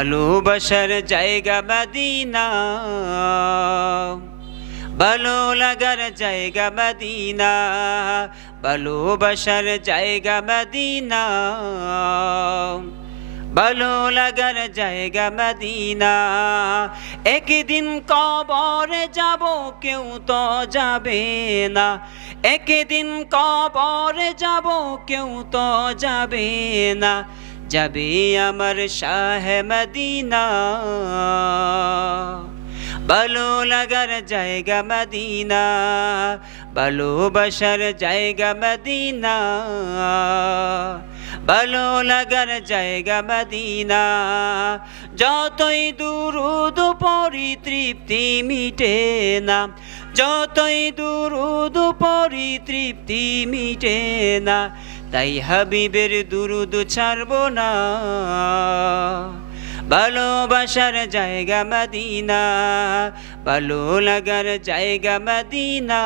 ভালোবাসার জায়গা মদিনা। ভালো লাগার জায়গা মদিনা। ভালোবাসার জায়গা মদিনা। ভালো লাগার জায়গা মদিনা। একদিন কবরে যাব, কেউ তো যাবে না। একদিন কবরে যাব, কেউ তো যাবে না। যাবে আমার শাহ মদিনা। ভালো লাগার জায়গা মদিনা ভালোবাসার জায়গা মদিনা। ভালো লাগার জায়গা মদিনা, যতই দুরুদ পরি তৃপ্তি মিটে না, যতই দুরুদ পরি তৃপ্তি মিটে না তাই হাবিবের দুরুদ ছাড়ব না। ভালোবাসার জায়গা মদিনা, ভালো লাগার জায়গা মদিনা।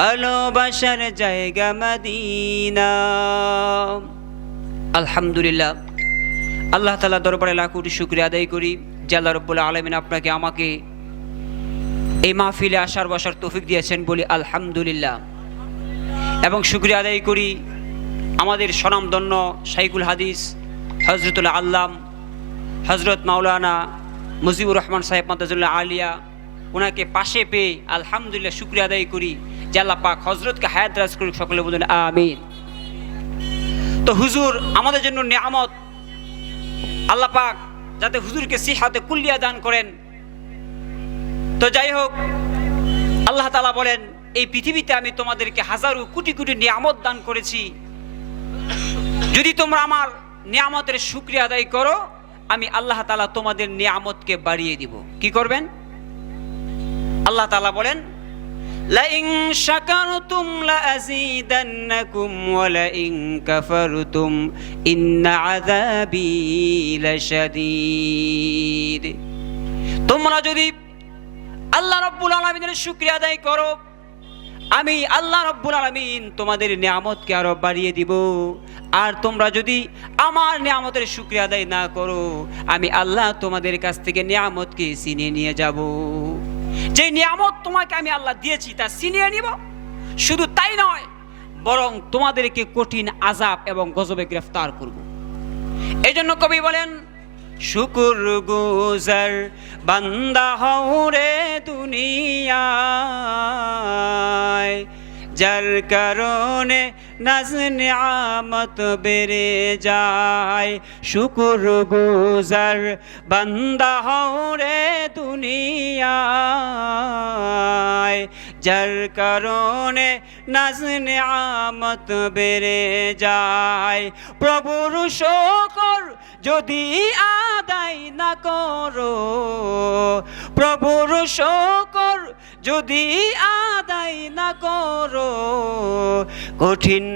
ভালোবাসার জায়গা মদিনা। আলহামদুলিল্লাহ, আল্লাহ তালা দরবারে লাখ কোটি শুক্রিয়া আদায় করি। জাল্লা রব্বুল আলমিন আপনাকে আমাকে এই মাহফিলে আসার বসার তৌফিক দিয়েছেন বলি আলহামদুলিল্লাহ। এবং শুক্রিয়া আদায় করি আমাদের স্বনামধন্য শাইকুল হাদিস হজরতুল্লাহ আল্লাম হজরত মাওলানা মুজিবুর রহমান সাহেব মাদাজুল্লাহ আলিয়া ওনাকে পাশে পেয়ে আলহামদুলিল্লাহ শুক্রিয়া আদায় করি। যে আল্লাহ পাক হজরতকে হায়াত রাজ করুক, সকলে বলুন আমিন। তো হুজুর, আমাদের জন্য নিয়ামত। আল্লাহ পাক যাতে হুজুরকে সিহাতে কুল্লিয়া দান করেন। তো যাই হোক, আল্লাহ তালা বলেন এই পৃথিবীতে আমি তোমাদেরকে হাজারো কোটি কোটি নিয়ামত দান করেছি। যদি তোমরা আমার নিয়ামতের শুক্রিয়া আদায় করো, আমি আল্লাহ তালা তোমাদের নিয়ামতকে বাড়িয়ে দিব। কি করবেন? আল্লাহ তালা বলেন তোমরা যদি আল্লাহ রব্বুল আলামিনের শুকরিয়া আদায় করো আমি আল্লাহ রব্বুল আলমিন তোমাদের নিয়ামতকে আরও বাড়িয়ে দিব। আর তোমরা যদি আমার নিয়ামতের শুক্রিয়া আদায় না করো, আমি আল্লাহ তোমাদের কাছ থেকে নিয়ামতকে ছিনিয়ে নিয়ে যাব। যে নিয়ামত তোমাকে আমি আল্লাহ দিয়েছি, তা ছিনিয়ে নিব। শুধু তাই নয়, বরং তোমাদেরকে কঠিন আজাব এবং গজবে গ্রেফতার করব। এই জন্য কবি বলেন শুকুর গুজার বান্দা হৌরে দুনিয়ায়। যার কারণে নাজ নিয়ামত বেড়ে যায়। শুকুর গুজার বান্দা হৌরে দুনিয়ায়। যার কারণে নাজ নিয়ামত বেড়ে যায়। প্রভুর শকর যদি আদায় না করো, প্রভুর শকর যদি আদায় না করো, কঠিন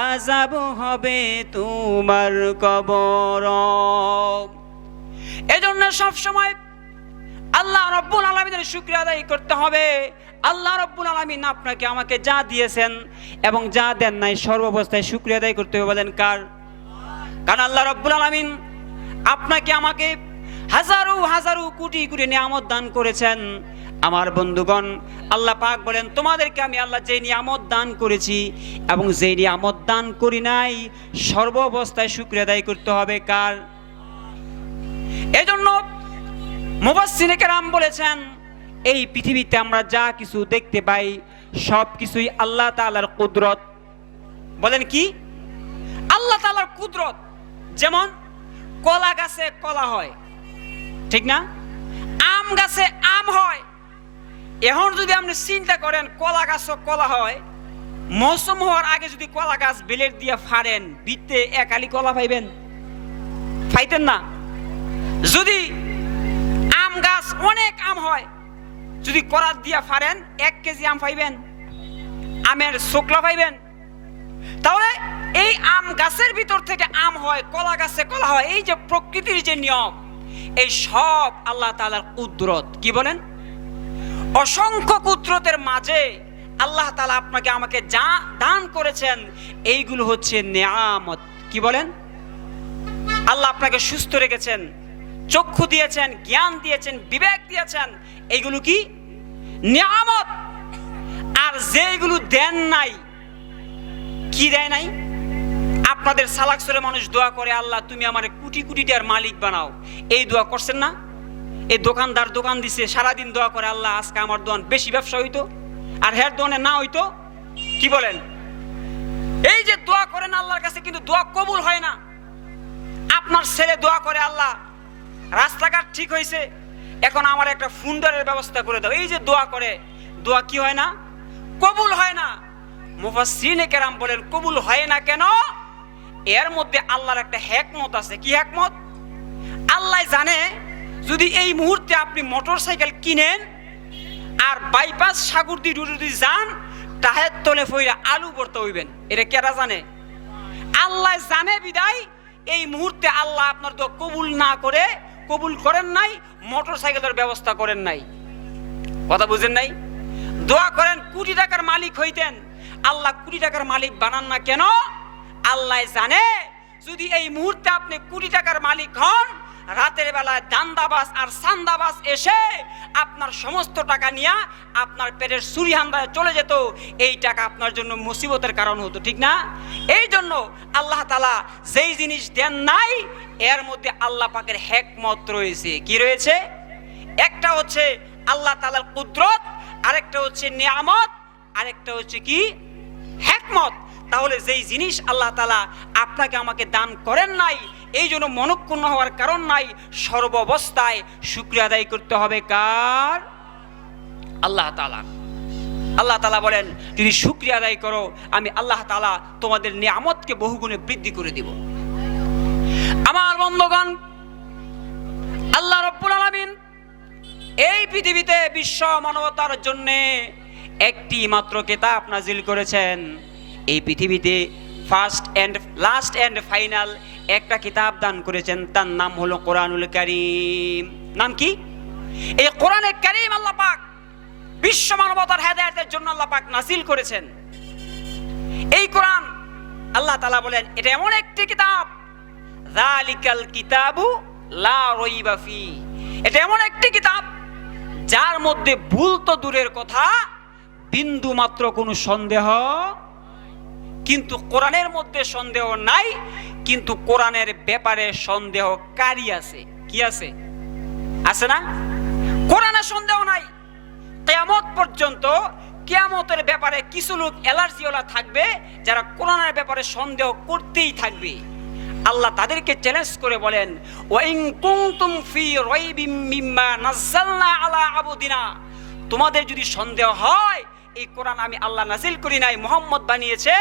আজাব হবে তোমার কবর। এজন্য সব সময় আল্লাহ রব্বুল আলমীদের শুক্রিয়া আদায় করতে হবে। আল্লাহ রব্বুল আলমিন আপনাকে আমাকে যা দিয়েছেন এবং যা দেন নাই সর্বাবস্থায় শুক্রিয়া আদায় করতে হবে বলেন কার? কারণ আল্লাহ রব্বুল আলমিন আপনাকে আমাকে হাজারো হাজারো কোটি কোটি নিয়ামত দান করেছেন। আমার বন্ধুগণ, আল্লাহ পাক বলেন, তোমাদেরকে আমি আল্লাহ যে নিয়ামত দান করেছি এবং যে নিয়ামত দান করি নাই সর্বাবস্থায় শুক্রিয়া আদায় করতে হবে কার? এজন্য মুবাসসিনে কেরাম বলেছেন, এই পৃথিবীতে আমরা যা কিছু দেখতে পাই, সব কিছুই আল্লাহ তাআলার কুদরত। বলেন কি? আল্লাহ তাআলার কুদরত। যেমন কলা গাছে কলা হয়। ঠিক না? আম গাছে আম হয়। এখন যদি আপনি চিন্তা করেন কলা গাছও কলা হয়, মৌসুম হওয়ার আগে যদি কলা গাছ বেলের দিয়ে ফাড়েন বিতে একালি কলা পাইবেন। পাইতেন না? যদি আম গাছ অনেক আম হয়, যদি করাত দিয়া ফাড়েন, এক কেজি আম পাইবেন। আমের শুকলা পাইবেন। তাহলে এই আম গাছের ভিতর থেকে আম হয়, কলা গাছে কলা হয়, এই যে প্রকৃতির যে নিয়ম, এই সব আল্লাহ তালার কুদরত। কি বলেন? অসংখ্য কুদরতের মাঝে আল্লাহ তালা আপনাকে আমাকে যা দান করেছেন, এইগুলো হচ্ছে নেয়ামত। কি বলেন? আল্লাহ আপনাকে সুস্থ রেখেছেন, চক্ষু দিয়েছেন, জ্ঞান দিয়েছেন, বিবেক দিয়েছেন, এইগুলো কি? নিয়ামত। আর যেগুলো দেন নাই, কি দেয় নাই? আপনাদের সালাকসরে মানুষ দোয়া করে, আল্লাহ, তুমি আমার কোটি কোটি টাকার মালিক বানাও। এই দোয়া করছেন না? এই দোকানদার দোকান দিছে, সারাদিন দোয়া করে, আল্লাহ, আজকে আমার দোকান বেশি ব্যবসা হইতো? আর হের দোকানে না হইতো? কি বলেন? এই যে দোয়া করেন আল্লাহর কাছে, কিন্তু দোয়া কবুল হয় না। আপনার ছেলে দোয়া করে, আল্লাহ, রাস্তাঘাট ঠিক হয়েছে এখন আমার একটা ফুন্ডারের ব্যবস্থা করে দাও। এই যে দোয়া করে, দোয়া কি হয় না? কবুল হয় না। মুফাসসিরিনে কেরাম বলেন, কবুল হয় না কেন? এর মধ্যে আল্লাহর একটা হ্যাকমত আছে। কি হ্যাকমত আল্লাহ জানে, যদি এই মুহূর্তে আপনি মোটর সাইকেল কিনেন আর বাইপাস সাগর দিয়ে দিয়ে যান, তাহের তলে ফইরা আলু ভরতে হইবেন। এটা কেরা জানে? আল্লাহ জানে বিদায়, এই মুহূর্তে আল্লাহ আপনার দোয়া কবুল না করে, কবুল করেন নাই মোটর সাইকেলের ব্যবস্থা করেন নাই। কথা বুঝেন নাই? দোয়া করেন, কোটি টাকার মালিক হইতেন। আল্লাহ কোটি টাকার মালিক বানান না কেন? আল্লাহ জানে, যদি এই মুহূর্তে আপনি কোটি টাকার মালিক হন, রাতের বেলায় দান্দাবাস আর সান্দাবাস এসে আপনার সমস্ত টাকা নিয়ে আপনার পেটের সুরি হান্দায় চলে যেত, এই টাকা আপনার জন্য মুসিবতের কারণ হতো, ঠিক না? এই জন্য আল্লাহ তালা যেই জিনিস দেন নাই, এর মধ্যে আল্লাহ পাকের হেকমত রয়েছে। কি রয়েছে? একটা হচ্ছে আল্লাহ তালার কুদরত, আরেকটা হচ্ছে নিয়ামত, আরেকটা হচ্ছে কি? হ্যাকমত তাহলে যেই জিনিস আল্লাহ তালা আপনাকে আমাকে দান করেন নাই, এই জন্য মনক্ষুণ্ণ হওয়ার কারণ নাই, সর্বাবস্থায় শুক্রিয়া আদায় করতে হবে কার? আল্লাহ তালা আল্লাহ তালা বলেন, যদি শুক্রিয়া আদায় করো, আমি আল্লাহ তালা তোমাদের নিয়ামতকে বহুগুণে বৃদ্ধি করে দিব। আমার বন্ধগণ, আল্লাহ রব্বুল আলামিন এই পৃথিবীতে বিশ্ব মানবতার জন্যে একটি মাত্র কেতাব নাজিল করেছেন। এই পৃথিবীতে first and last and final একটা কিতাব দান করেছেন, তার নাম হলো কোরআনুল কারীম। নাম কি? এই কোরআনে কারীম আল্লাহ পাক বিশ্ব মানবতার হেদায়েতের জন্য আল্লাহ পাক নাজিল করেছেন। এই কোরআন, আল্লাহ তালা বলেন, এটা এমন একটি কিতাব, যালিকাল কিতাবু লা রাইবা ফি। এটা এমন একটি কিতাব, যার মধ্যে ভুল তো দূরের কথা বিন্দু মাত্র কোনো সন্দেহ কিন্তু কোরআনের মধ্যে সন্দেহ নাই, কিন্তু কোরআনের ব্যাপারে সন্দেহকারী আছে। কি আছে? আছে না? কোরআনে সন্দেহ নাই। কেয়ামত পর্যন্ত কেয়ামতের ব্যাপারে কিছু লোক অ্যালার্জিওয়ালা থাকবে, যারা কোরআনের ব্যাপারে সন্দেহ করতেই থাকবে। আল্লাহ তাদেরকে চ্যালেঞ্জ করে বলেন, ওয়াইন কুনতুম ফি রাইবিম মিম্মা নাযালনা আলা আবুদিনা। তোমাদের যদি সন্দেহ হয় এই কোরআন আমি আল্লাহ নাজিল করি নাই, মোহাম্মদ বানিয়েছে,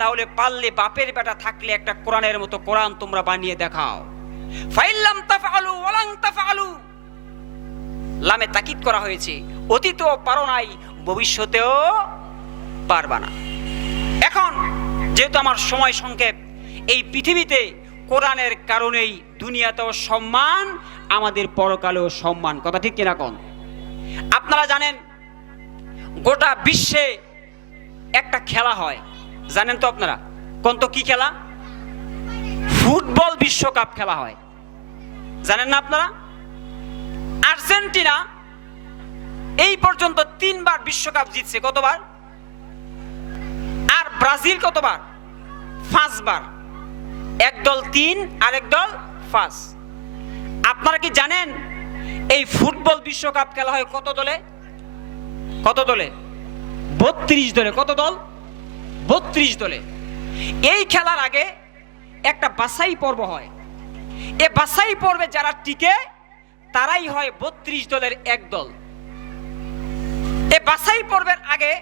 তাহলে পারলে বাপের বেটা থাকলে একটা কোরআনের মতো কোরআন তোমরা বানিয়ে দেখাও। ফাইল্লাম তাফআলু ওয়ালাং তাফআলু। লামে তাকিদ করা হয়েছে, অতীতেও পারো নাই, ভবিষ্যতেও পারবা না। এখন, যেহেতু আমার সময় সংক্ষেপ, এই পৃথিবীতে কোরআনের কারণেই দুনিয়াতেও সম্মান, আমাদের পরকালেও সম্মান, কথা ঠিক কিনা কোন? আপনারা জানেন গোটা বিশ্বে একটা খেলা হয়। জানেন তো আপনারা? কোন তো কি খেলা? ফুটবল বিশ্বকাপ খেলা হয়। জানেন না আপনারা? আর্জেন্টিনা এই পর্যন্ত তিনবার বিশ্বকাপ জিতছে। কতবার? আর ব্রাজিল কতবার? পাঁচবার। এক দল তিন আর এক দল পাঁচ। আপনারা কি জানেন এই ফুটবল বিশ্বকাপ খেলা হয় কত দলে? কত দলে? বত্রিশ দলে। কত দল? বত্রিশ দলে। এই খেলার আগে একটা বাছাই পর্ব হয়। এ বাছাই পর্বে যারা টিকে, তারাই হয় বত্রিশ দলের এক দল। এ বাছাই পর্বের আগে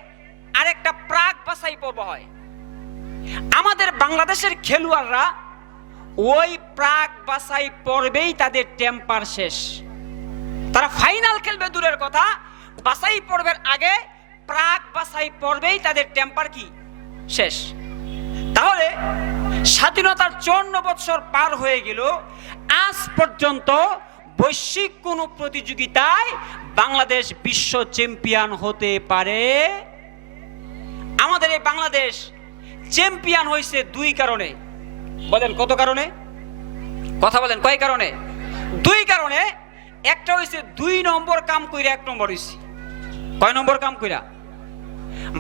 আরেকটা প্রাক বাছাই পর্ব হয়। আমাদের বাংলাদেশের খেলোয়াড়রা ওই প্রাক বাছাই পর্বেই তাদের টেম্পার শেষ। তারা ফাইনাল খেলবে দূরের কথা বাছাই পর্বের আগে, প্রাক বাছাই পর্বেই তাদের টেম্পার কি? শেষ। তাহলে স্বাধীনতার চুয়ান্ন বৎসর পার হয়ে গেল, আজ পর্যন্ত বৈশ্বিক কোনো প্রতিযোগিতায় বাংলাদেশ বিশ্ব চ্যাম্পিয়ন হতে পারে? আমাদের এই বাংলাদেশ চ্যাম্পিয়ন হয়েছে দুই কারণে। বলেন কত কারণে? কথা বলেন, কয় কারণে? দুই কারণে। একটা হইছে দুই নম্বর কাম কইরা এক নম্বর হইছে। কয় নম্বর কাম কইরা?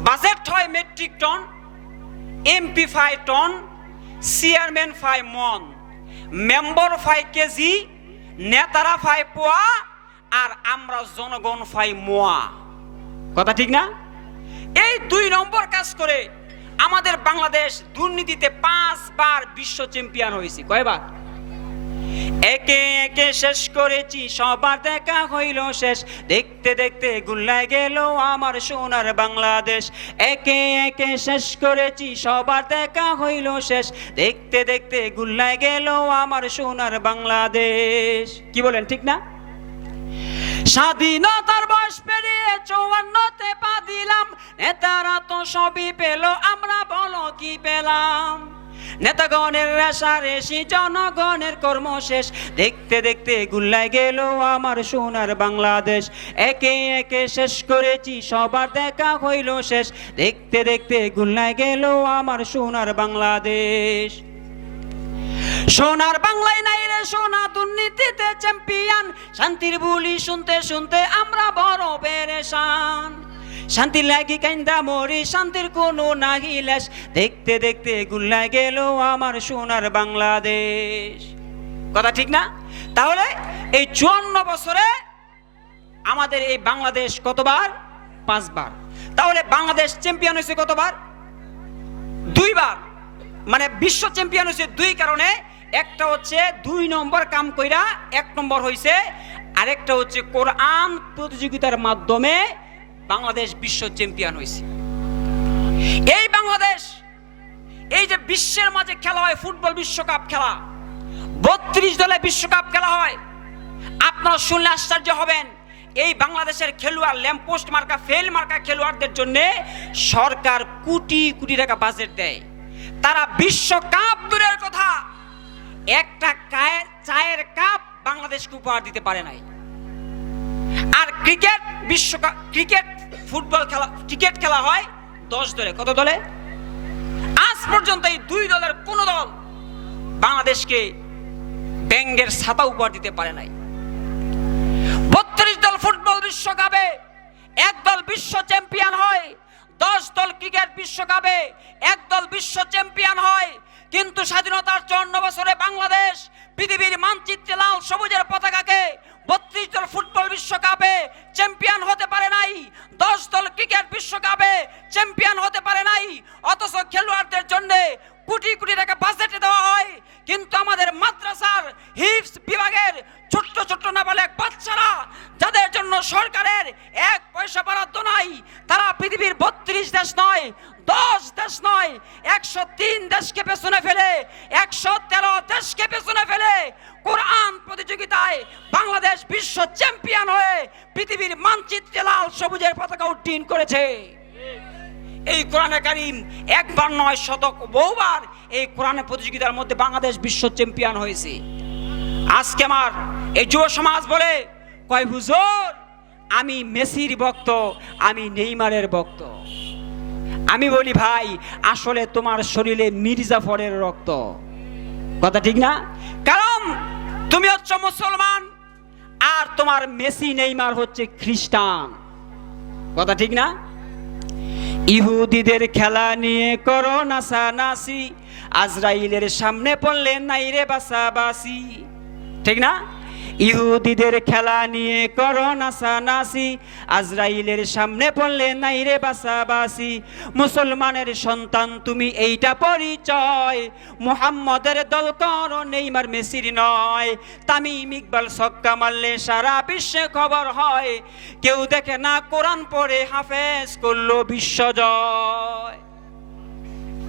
বাজেট হয় মেট্রিক টন এমপি ফাই টন চেয়ারম্যান ফাই মন মেম্বার ফাই কেজি নেতারা ফাই পোয়া, আর আমরা জনগণ ফাই মোয়া। কথা ঠিক না? এই দুই নম্বর কাজ করে আমাদের বাংলাদেশ দুর্নীতিতে পাঁচবার বিশ্ব চ্যাম্পিয়ন হয়েছে। কয়বার? একে একে শেষ করেছি, সবার দেখা হইল শেষ। দেখতে দেখতে গুল্লায় গেল আমার সোনার বাংলাদেশ। একে একে শেষ করেছি, সবার দেখা হইল শেষ। দেখতে দেখতে গুল্লায় গেল আমার সোনার বাংলাদেশ। কি বলেন, ঠিক না? স্বাধীনতার বয়স পেরিয়ে চৌয়ান্নতে পা দিলাম। নেতারা তো সবই পেল, আমরা বলো কি পেলাম? নেতাগণের রেশারেশি জনগণের কর্ম শেষ দেখতে দেখতে গুল্লায় গেল আমার সোনার বাংলাদেশ। একে একে শেষ করেছি, সবার দেখা হইল শেষ। দেখতে দেখতে গুল্লায় গেল আমার সোনার বাংলাদেশ। সোনার বাংলায় নাই রে সোনা, দুর্নীতিতে চ্যাম্পিয়ন শান্তির বুলি শুনতে শুনতে আমরা বড় পেরেশান। শান্তি লাগি কাইন্দা মরি, শান্তির কোনো নাহি লেশ। দেখতে দেখতে গুল্লা গেল আমার সোনার বাংলাদেশ। কথা ঠিক না? তাহলে এই চুয়ান্ন বছরে আমাদের এই বাংলাদেশ কতবার? পাঁচবার। তাহলে বাংলাদেশ চ্যাম্পিয়ন হয়েছে কতবার? দুইবার। মানে বিশ্ব চ্যাম্পিয়ন হয়েছে দুই কারণে। একটা হচ্ছে দুই নম্বর কাম কইরা এক নম্বর হয়েছে আরেকটা হচ্ছে কোরআন প্রতিযোগিতার মাধ্যমে বাংলাদেশ বিশ্ব চ্যাম্পিয়ন হয়েছে। এই বাংলাদেশ, এই যে বিশ্বের মাঝে খেলা হয়, ফুটবল বিশ্বকাপ খেলা, বত্রিশ দলে বিশ্বকাপ খেলা হয়, আপনারা শুনলে আশ্চর্য হবেন, এই বাংলাদেশের খেলোয়াড় ল্যাম্পোস্ট মার্কা, ফেল মার্কা খেলোয়াড়দের জন্য সরকার কোটি কোটি টাকা বাজেট দেয়। তারা বিশ্বকাপ দূরের কথা, একটা চায়ের কাপ বাংলাদেশকে উপহার দিতে পারে নাই। আর ক্রিকেট বিশ্বকাপ, ক্রিকেট ফুটবল খেলা, ক্রিকেট খেলা হয় দশ দলে। কত দলে? আজ পর্যন্ত এই দুই দলের কোন দল বাংলাদেশকে ব্যাঙ্গের ছাতা উপহার দিতে পারে নাই। বত্রিশ দল ফুটবল বিশ্বকাপে, এক দল বিশ্ব চ্যাম্পিয়ন হয়, দশ দল ক্রিকেট বিশ্বকাপে, এক দল বিশ্ব চ্যাম্পিয়ন হয়। কিন্তু স্বাধীনতার চুয়ান্ন বছরে বাংলাদেশ পৃথিবীর মানচিত্রে লাল সবুজের পতাকাকে বত্রিশ দল ফুটবল বিশ্বকাপে চ্যাম্পিয়ন হতে পারে নাই দশ দল ক্রিকেট বিশ্বকাপে চ্যাম্পিয়ন হতে পারে নাই, অথচ খেলোয়াড়দের জন্য কোটি কোটি টাকা বাজেটে দেওয়া হয়। কিন্তু আমাদের মাদ্রাসার হিপস বিভাগের ছোট্ট ছোট্ট নাবালেক বাচ্চারা, যাদের জন্য সরকারের এক পয়সা বরাদ্দ নাই, তারা পৃথিবীর বত্রিশ দেশ নয়, দশ দেশ নয়, একশো তিন দেশকে পেছনে ফেলে, একশো তেরো দেশকে পেছনে ফেলে কোরআন প্রতিযোগিতায় বাংলাদেশ বিশ্ব চ্যাম্পিয়ন হয়ে পৃথিবীর মানচিত্রে লাল সবুজের পতাকা উড্ডীন করেছে। এই কোরআনে কারিম একবার নয় শতক বহুবার এই কোরআনের প্রতিযোগিতার মধ্যে বাংলাদেশ বিশ্ব চ্যাম্পিয়ন হয়েছে। আজকে আমার এই যুব সমাজ বলে কয়, হুজুর, আমি মেসির ভক্ত, আমি নেইমারের ভক্ত। আমি বলি, ভাই, আসলে তোমার শরীরে মির্জাফরের রক্ত। কথা ঠিক না? কারণ তুমি হচ্ছ মুসলমান, আর তোমার মেসি নেইমার হচ্ছে খ্রিস্টান। কথা ঠিক না? ইহুদিদের খেলা নিয়ে করো নাসানাসি আজরাইলের সামনে পড়লে নাইরে বাসা বাসাবাসি। ঠিক না? ইহুদিদের খেলা নিয়ে করো আজরাইলের সামনে পড়লে নাই রে বাসাবাসি। মুসলমানের সন্তান, তুমি এইটা পরিচয়। মুহাম্মদের দল করো, নেইমার মেসির নয়। তামিম ইকবাল সক্কা মারলে সারা বিশ্বে খবর হয়। কেউ দেখে না কোরআন পড়ে হাফেজ করল বিশ্বজয়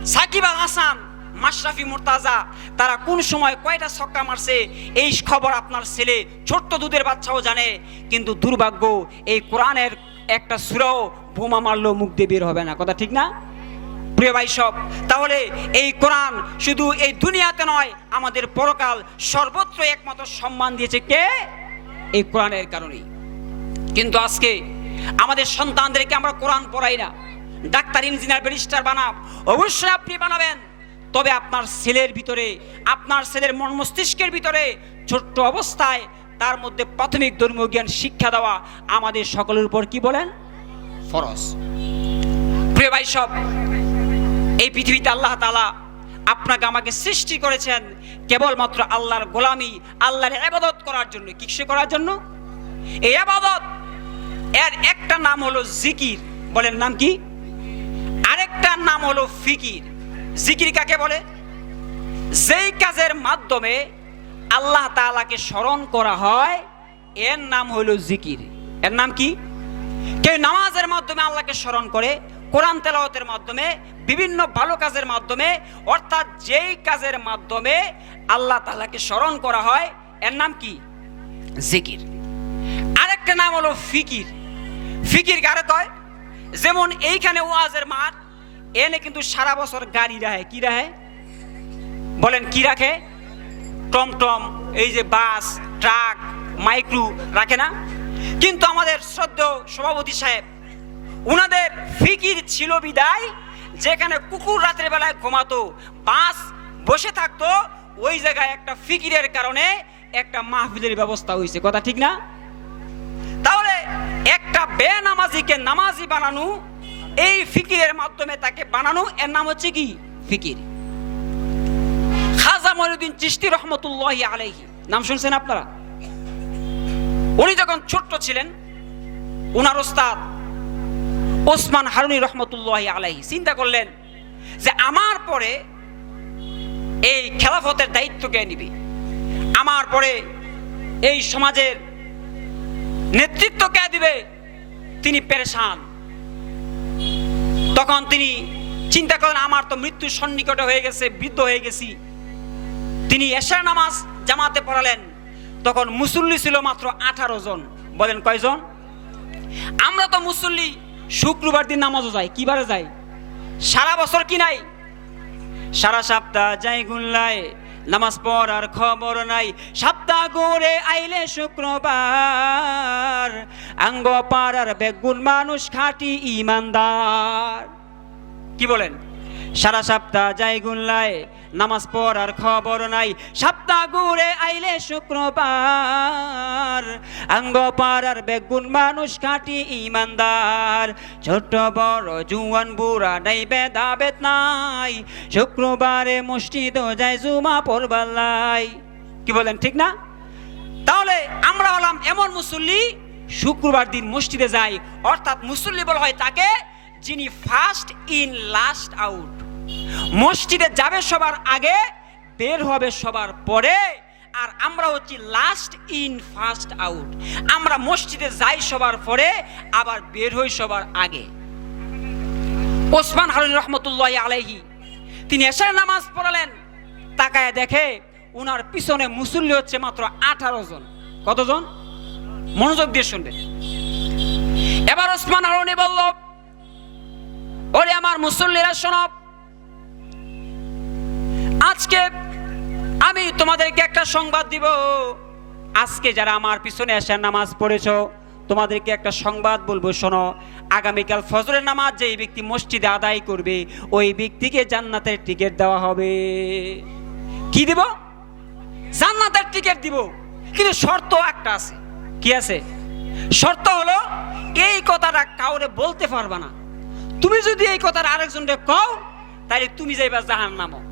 সাকিব আল হাসান মাশরাফি মুর্তাজা, তারা কোন সময় কয়টা ছক্কা মারছে, এই খবর আপনার ছেলে ছোট্ট দুধের বাচ্চাও জানে, কিন্তু দুর্ভাগ্য এই কোরআনের একটা সুরাও বোমা মারলেও মুখ দিয়ে বের হবে না। কথা ঠিক না? প্রিয় ভাই সব, তাহলে এই কোরআন শুধু এই দুনিয়াতে নয়, আমাদের পরকাল সর্বত্র একমাত্র সম্মান দিয়েছে কে? এই কোরআনের কারণেই। কিন্তু আজকে আমাদের সন্তানদেরকে আমরা কোরআন পড়াই না। ডাক্তার, ইঞ্জিনিয়ার, ব্যারিস্টার বানাব অবশ্যই আপনি বানাবেন। তবে আপনার ছেলের ভিতরে আপনার ছেলের মন মস্তিষ্কের ভিতরে ছোট্ট অবস্থায় তার মধ্যে প্রাথমিক ধর্মীয় জ্ঞান শিক্ষা দেওয়া আমাদের সকলের উপর কি বলেন? ফরজ। প্রিয় ভাই সব এই পৃথিবীতে আল্লাহ তালা আপনাকে আমাকে সৃষ্টি করেছেন কেবলমাত্র আল্লাহর গোলামি আল্লাহর আবাদত করার জন্য। কিসে করার জন্য? এই আবাদত এর একটা নাম হলো জিকির। বলেন নাম কি? আরেকটার নাম হলো ফিকির। জিকির কাকে বলে? যেই কাজের মাধ্যমে আল্লাহ তালাকে স্মরণ করা হয়, এর নাম হলো জিকির। এর নাম কি? কেউ নামাজের মাধ্যমে আল্লাহকে স্মরণ করে, কোরআন তেলাওয়াতের মাধ্যমে, বিভিন্ন ভালো কাজের মাধ্যমে, অর্থাৎ যেই কাজের মাধ্যমে আল্লাহ তালাকে স্মরণ করা হয়, এর নাম কি? জিকির। আরেকটা নাম হলো ফিকির। ফিকির কারে কয়? যেমন এইখানে ওয়াজের মাঠ এনে কিন্তু সারা বছর গাড়ি রাখে। কি রাখে? বলেন, কি রাখে? টমটম, এই যে বাস, ট্রাক, মাইক্রো রাখে না? কিন্তু আমাদের শ্রদ্ধ সভাপতি সাহেব, উনাদের ফিকির ছিল বিদায়, যেখানে কুকুর রাতের বেলায় ঘুমাতো, বাস বসে থাকতো, ওই জায়গায় একটা ফিকিরের কারণে একটা মাহফিলের ব্যবস্থা হয়েছে। কথা ঠিক না? তাহলে একটা বেনামাজিকে নামাজি বানানো এই ফিকিরের মাধ্যমে তাকে বানানো, এর নাম হচ্ছে কি? ফিকির। খাজা মহিউদ্দিন চিস্তি রহমতুল্লাহ আলাইহি। নাম শুনছেন আপনারা? উনি যখন ছোট্ট ছিলেন, উনার ওস্তাদ ওসমান হারুনি রহমতুল্লাহ আলাইহি চিন্তা করলেন যে আমার পরে এই খেলাফতের দায়িত্ব কে নিবে? আমার পরে এই সমাজের নেতৃত্ব কে দিবে? তিনি পেরেশান। তখন তিনি চিন্তা করেন, আমার তো মৃত্যু সন্নিকটে হয়ে গেছে, বৃদ্ধ হয়ে গেছি। তিনি এশার নামাজ জামাতে পড়ালেন। তখন মুসল্লি ছিল মাত্র আঠারো জন। বলেন কয়জন? আমরা তো মুসল্লি শুক্রবার দিন নামাজও যাই কিবারে যাই? সারা বছর কি নাই? সারা সপ্তাহ যাই গুনলায় নামাজ পড়ার খবর নাই। সপ্তাহ ঘুরে আইলে শুক্রবার, আঙ্গ পাড়ার বেগুন মানুষ খাটি ইমানদার। কি বলেন? সারা সপ্তাহ যাই গুনলায় নামাজ পড়ার খবর নাই। সপ্তাহ ঘুরে আইলে শুক্রবার, আঙ্গ পাড়ার বেগুন মানুষ খাটি ইমানদার। ছোট বড় জুয়ান বুড়া নাই, বেদা বেদ নাই। শুক্রবারে মসজিদ যায় জুমা পড়বাল্লাই কি বলেন, ঠিক না? তাহলে আমরা হলাম এমন মুসল্লি, শুক্রবার দিন মসজিদে যাই। অর্থাৎ মুসল্লি বলা হয় তাকে যিনি ফার্স্ট ইন লাস্ট আউট মসজিদে যাবে সবার আগে, বের হবে সবার পরে, আর আমরা হচ্ছি লাস্ট ইন ফার্স্ট আউট আমরা মসজিদে যাই সবার পরে, আবার বের হই সবার আগে। ওসমান হারুন রহমতুল্লাহ আলাইহি, তিনি এসার নামাজ পড়ালেন। তাকায় দেখে উনার পিছনে মুসল্লি হচ্ছে মাত্র আঠারো জন। কতজন? মনোযোগ দিয়ে শুনবেন। এবার ওসমান হারুনি বলল, ওরে আমার মুসল্লিরা শোনব আজকে আমি তোমাদেরকে একটা সংবাদ দিব। আজকে যারা আমার পিছনে এসে নামাজ পড়েছ, তোমাদেরকে একটা সংবাদ বলব, শোনো। আগামীকাল ফজরের নামাজ যে ব্যক্তি মসজিদে আদায় করবে, ওই ব্যক্তিকে জান্নাতের টিকিট দেওয়া হবে। কি দিব? জান্নাতের টিকিট দিব। কিন্তু শর্ত একটা আছে। কি আছে? শর্ত হলো, এই কথাটা কাউরে বলতে পারবা না। তুমি যদি এই কথাটা আরেকজনকে কও তাহলে তুমি যাইবা জাহান নামো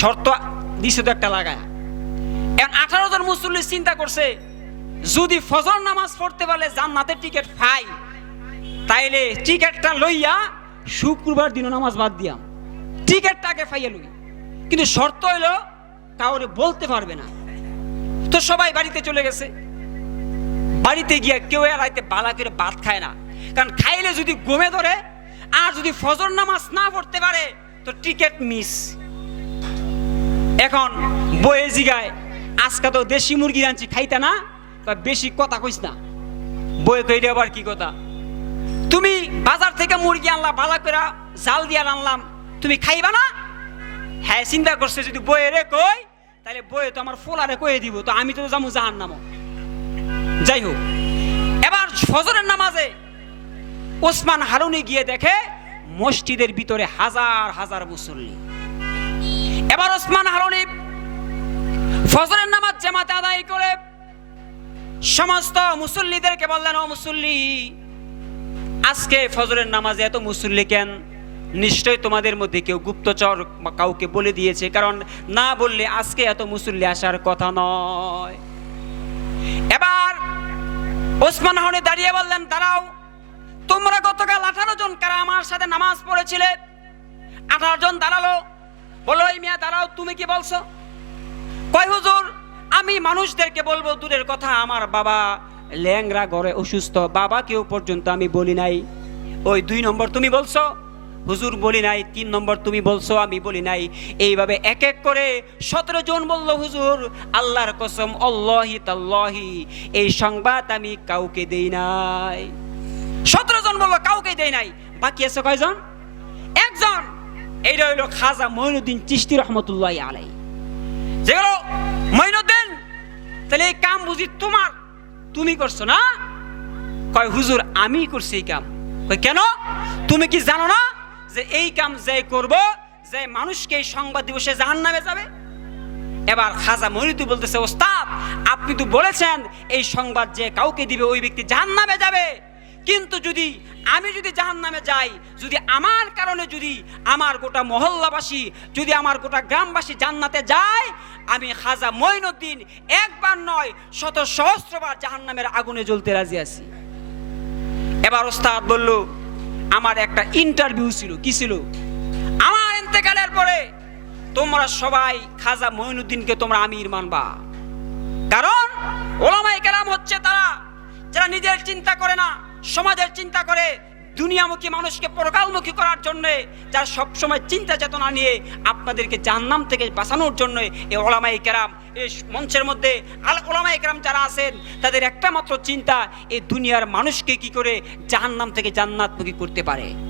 শর্ত দিছে তো একটা লাগায়। এখন আঠারো জন মুসল্লি চিন্তা করছে, যদি ফজর নামাজ পড়তে পারলে জান্নাতের টিকিট পাই, তাইলে টিকিটটা লইয়া শুক্রবার দিনও নামাজ বাদ দিয়াম। টিকিটটাকে পাইয়া লই। কিন্তু শর্ত হইল, কাউরে বলতে পারবে না। তো সবাই বাড়িতে চলে গেছে। বাড়িতে গিয়া কেউ রাইতে বালা করে ভাত খায় না। কারণ খাইলে যদি গমে ধরে, আর যদি ফজর নামাজ না পড়তে পারে, তো টিকিট মিস এখন বয়ে জিগায়, আজকে তো দেশি মুরগি আনছি, খাইতে না? বা বেশি কথা কইস না। বয়ে কইলে আবার কি কথা? তুমি বাজার থেকে মুরগি আনলা, বালা করে জাল দিয়ে আনলাম, তুমি খাইবা না? হ্যাঁ চিন্তা করছে, যদি বয়ে রে কই তাহলে বয়ে তো আমার ফোলারে কয়ে দিব, তো আমি তো যাব জাহান নামো যাই হোক, এবার ফজরের নামাজে ওসমান হারুনি গিয়ে দেখে, মসজিদের ভিতরে হাজার হাজার মুসল্লি। এবার ওসমান হারুনি ফজরের নামাজ জামাতে আদায় করে সমস্ত মুসল্লিদেরকে বললেন, ও মুসল্লি, আজকে ফজরের নামাজে এত মুসল্লি কেন? নিশ্চয় তোমাদের মধ্যে কেউ গুপ্তচর কাউকে বলে দিয়েছে, কারণ না বললে আজকে এত মুসল্লি আসার কথা নয়। এবার ওসমান হারুনি দাঁড়িয়ে বললেন, দাঁড়াও, তোমরা গতকাল আঠারো জন কারা আমার সাথে নামাজ পড়েছিলে? আঠারো জন দাঁড়াল বলো, এই মিয়া, দাঁড়াও, তুমি কি বলছো? কয়, হুজুর, আমি মানুষদেরকে বলব, দূরের কথা, আমার বাবা ল্যাংরা ঘরে অসুস্থ, বাবা কেউ পর্যন্ত আমি বলি নাই। ওই দুই নম্বর তুমি বলছো? হুজুর, বলি নাই। তিন নম্বর তুমি বলছো, আমি বলি নাই। এইভাবে এক এক করে সতেরো জন বলল, হুজুর, আল্লাহর কসম, অল্লাহি তাল্লাহি, এই সংবাদ আমি কাউকে দেই নাই। সতেরো জন বলল, কাউকে দেই নাই। বাকি আছে কয়জন? একজন। এইটা হইল খাজা মঈনুদ্দিন চিস্তি রহমতুল্লাহ আলাই যেগুলো মঈনুদ্দিন তাহলে এই কাম বুঝি তোমার? তুমি করছ না? কয়, হুজুর, আমি করছি এই কাম। কয়, কেন? তুমি কি জানো না যে এই কাম যে করব, যে মানুষকে এই সংবাদ দিবসে জাহান নামে যাবে? এবার খাজা মরিদু বলতেছে, ওস্তাদ, আপনি তো বলেছেন এই সংবাদ যে কাউকে দিবে, ওই ব্যক্তি জাহান নামে যাবে। কিন্তু যদি আমি যদি জাহান নামে যাই, যদি আমার কারণে যদি আমার গোটা মহল্লাবাসী, যদি আমার গোটা গ্রামবাসী জান্নাতে যায়, আমি খাজা মঈনুদ্দিন একবার নয়, শত সহস্রবার জাহান নামের আগুনে জ্বলতে রাজি আছি। এবার ওস্তাদ বলল, আমার একটা ইন্টারভিউ ছিল, কি ছিল? আমার ইন্তেকালের পরে তোমরা সবাই খাজা মঈনুদ্দিনকে তোমরা আমির মানবা। কারণ ওলামাই কেরাম হচ্ছে তারা, যারা নিজের চিন্তা করে না সমাজের চিন্তা করে দুনিয়ামুখী মানুষকে পরকালমুখী করার জন্যে, যারা সবসময় চিন্তা চেতনা নিয়ে আপনাদেরকে জাহান্নাম থেকে বাঁচানোর জন্য এই ওলামাই কেরাম, এই মঞ্চের মধ্যে আল ওলামাই কেরাম যারা আছেন, তাদের একটা মাত্র চিন্তা, এই দুনিয়ার মানুষকে কি করে জাহান্নাম থেকে জান্নাতমুখী করতে পারে?